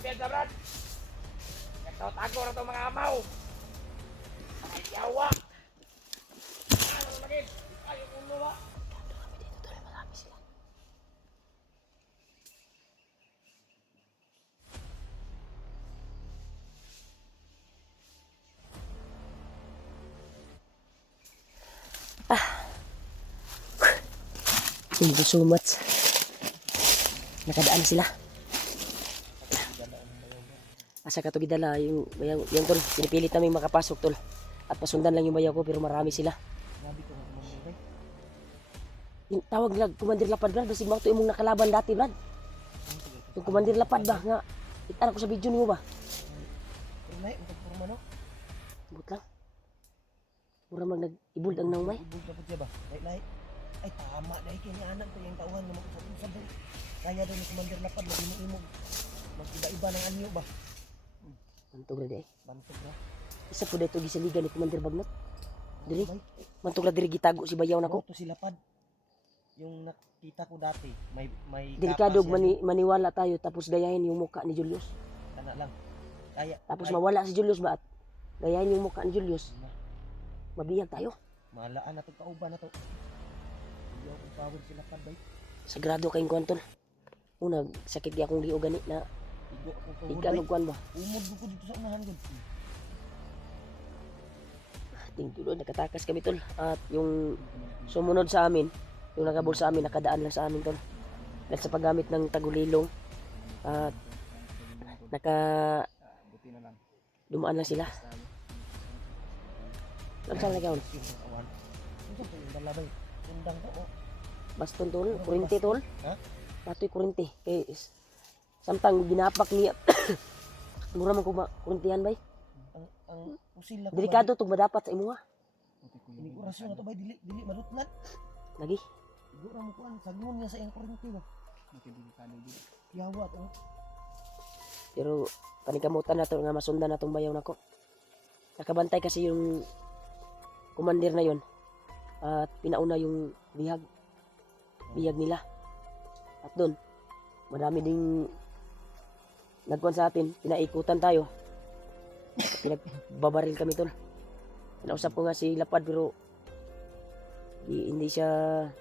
Biasa Brad. Tago na itong mga amaw. Ay, yawa. Ano lagi? Ayaw ulo ba? Marami sila. Thank you so much. Nakadaan sila. Asa ka to gidala yung tol, pinipilit namin makapasok tol. At pasundan lang yung bayaw ko pero marami sila. Yung tawag lang, Commander Lapad Brad, basig mo ito imong nakalaban dati Brad. Yung Commander Lapad ba nga, itan ako sa video niyo ba? But lang. Mura mag nag-ibuld ang naumay. Ibuld na po siya ba? Lahi. Ay tama, dahil kinianan ko yung tauhan na mag-usap-usap dahil. Kaya daw ni Commander Lapad, mag-imog-imog. Mag-iba-iba ng anyo ba? Mantog na di ay. Bantog na. Isa po dito gisaligan ni Commander Bagnot. Diri. Mantog na diri gitago si bayaw nako. Ito si Lapad. Yung nakita ko dati, may delikado maniwala tayo tapos gayahin yung mukha ni Julius. Kana lang. Kaya tapos mawala si Julius ba at gayahin yung mukha ni Julius. Mabiyag tayo. Malaan na to kauban na to. Iyo ko power si Lapad bay. Sagrado kayong kwanton. Una sakit di akong liog gani na ikaw kuan ba? Umod ko dito sa unahan gud. Tingtulo nakatakas kami tol. At yung sumunod sa amin, yung nakabol sa amin, nakadaan lang sa amin tol. Dahil sa paggamit ng tagulilong at dumaan lang sila. Saan lagaw? Baston tol, kurente tol. Ha? Patoy kurente. Kay samtang ginapak niya. Mura man ko kurentihan bay. Ang usil na delikado tug madapat sa imuha. Ini orasyon na to bay dili madutlan. Lagi. Siguro mo kuan sagun niya sa iyang kurente ba. Delikado gid. Yawa to. Pero panikamutan na to nga masundan na tong bayaw nako. Nakabantay kasi yung commander na yon. At pinauna yung bihag nila. At doon marami ding nagkuhan sa atin, pinaikutan tayo. Pinagbabaril kami tol. Pinausap ko nga si Lapad pero hindi siya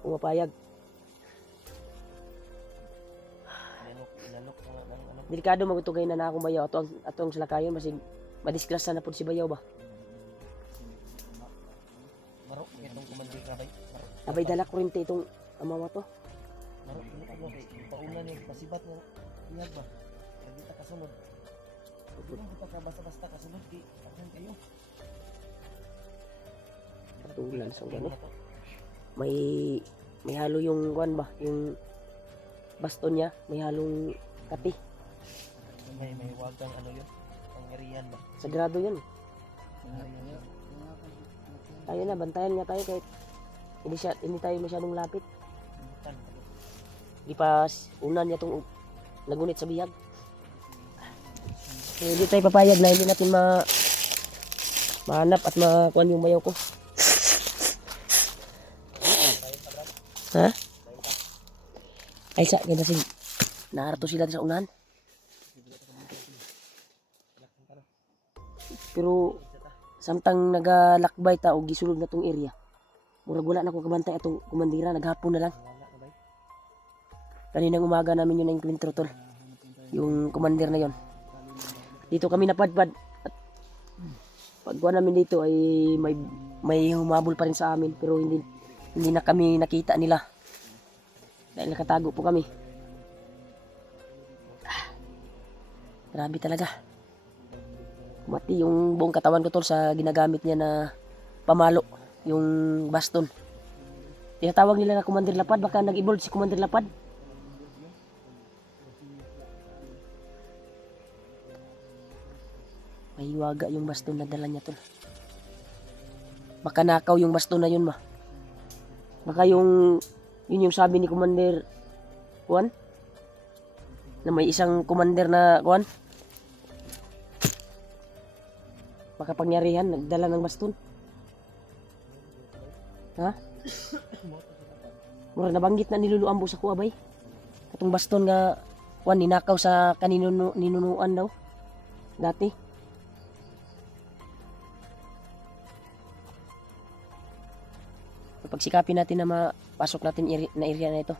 pumapayag. Delikado magutugay na akong bayaw ato ang salakayon basig madisklasa na pud si bayaw ba. Maro itong kumandir na bay. Abay dala kurente itong amawa to. Maro ano kay pauna niya pasibat nga bihag ba. Hindi ta kasunod. Kung kita ka basta-basta kasunod di akan kayo. Katulan so gani. May halo yung kuan ba, yung baston niya, may halong kape. May wagang ano yun, pangyarihan ba? Sagrado yun. Tayo na, bantayan nga tayo kahit hindi tayo masyadong lapit. Di pa unan niya itong nagunit sa bihag. Hindi tayo papayag na hindi natin mahanap at makuhan yung bayaw ko. Ha? Ay sa ganda sige. Naarato sila sa unahan. Pero samtang nagalakbay ta og gisulod na tong area. Murag wala na ko kabantay atong kumandira, naghapon na lang. Wala na bay. Kaninang umaga namin yun na enkwentro tol. Yung commander na yon. Dito kami napadpad at pagkuha namin dito ay may humabol pa rin sa amin pero hindi na kami nakita nila. Dahil nakatago po kami. Grabe talaga. Mati yung buong katawan ko tol sa ginagamit niya na pamalo, yung baston. Tinatawag nila na Commander Lapad, baka nag-evolve si Commander Lapad. May hiwaga yung baston na dala niya tol. Baka nakaw yung baston na yun ma. Baka yun yung sabi ni Commander Juan na may isang commander na Juan. Baka pangyarihan, nagdala ng baston. Ha? Mura nabanggit na niluluambo sa kuha bay. Katong baston nga Juan ninakaw sa ninunuan daw. Dati. Pagsikapin natin na mapasok natin na area na ito.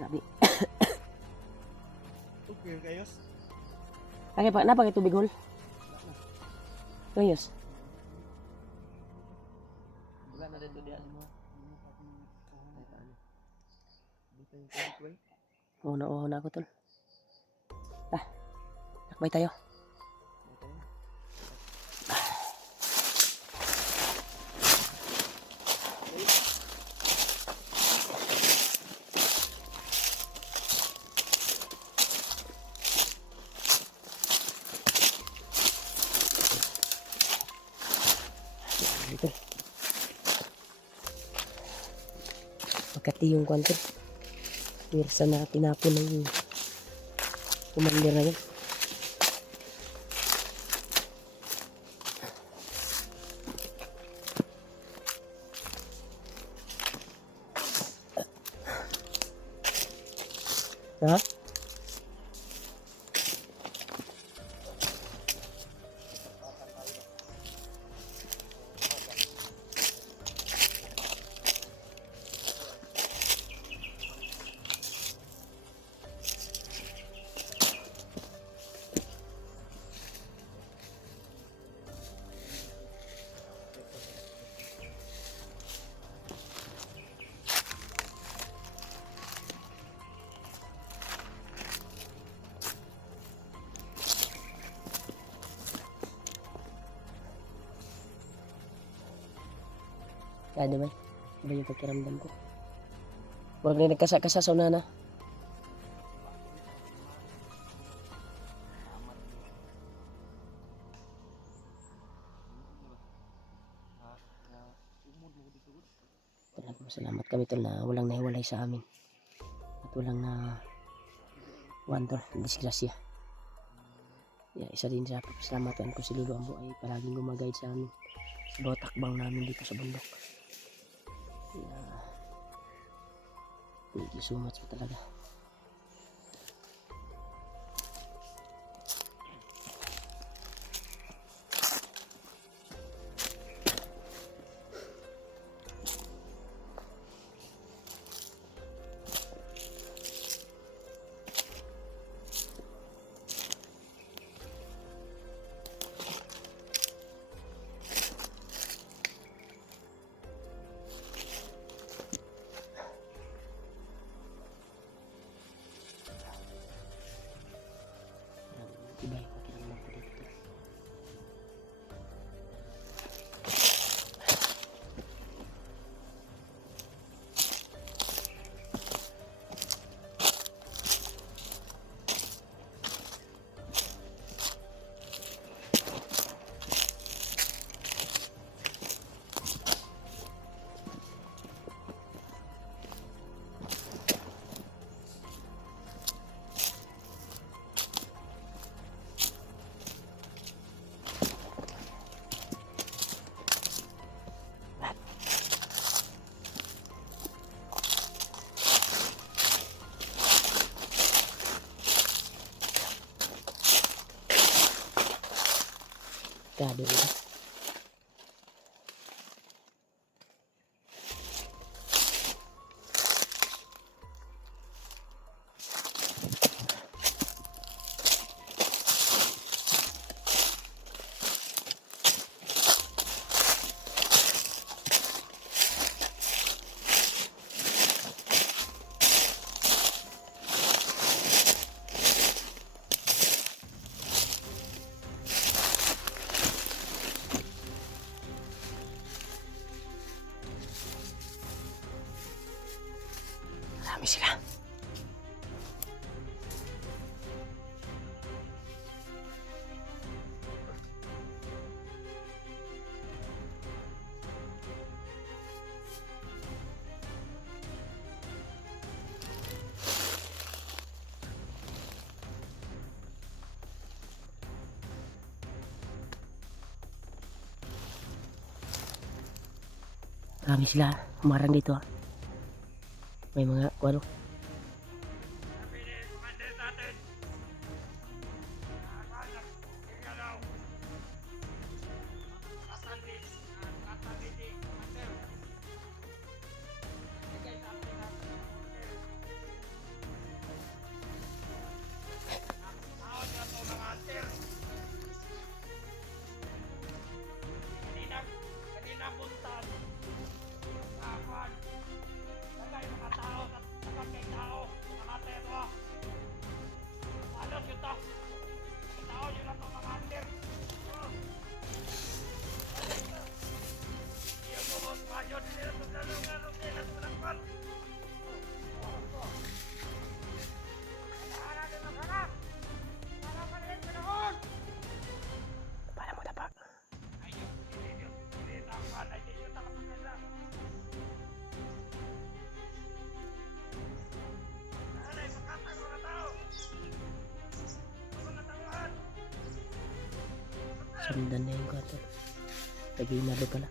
Grabe. Okay, kayos. Okay pa, napakay tubig hol. Ayos. Wala na din to diyan mo. Dito yung way. Oo na ako tol. Lakbay tayo. Dito. Makati yung kwanto. Mirsa na tinapon ng commander na yun. Ha? Kaya ba? Iba yung pakiramdam ko. Huwag na nagkasa-kasa sa unana. Talagang salamat kami tol na walang nahiwalay sa amin. At walang na tol, disgrasya. Isa din sa pasalamatan ko si Lolo Ambo ay palaging gumaguide sa amin sa bawat takbang namin dito sa bundok. Thank you so much po talaga. Delikado ito. Marami sila. Marami sila. Humarang dito. May mga ano. Para mo na pa. Sundan na yung kwato. Lagi malo pala.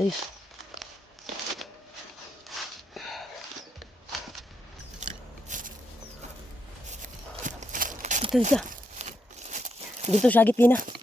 Guys. Dito. Dito sa gitna.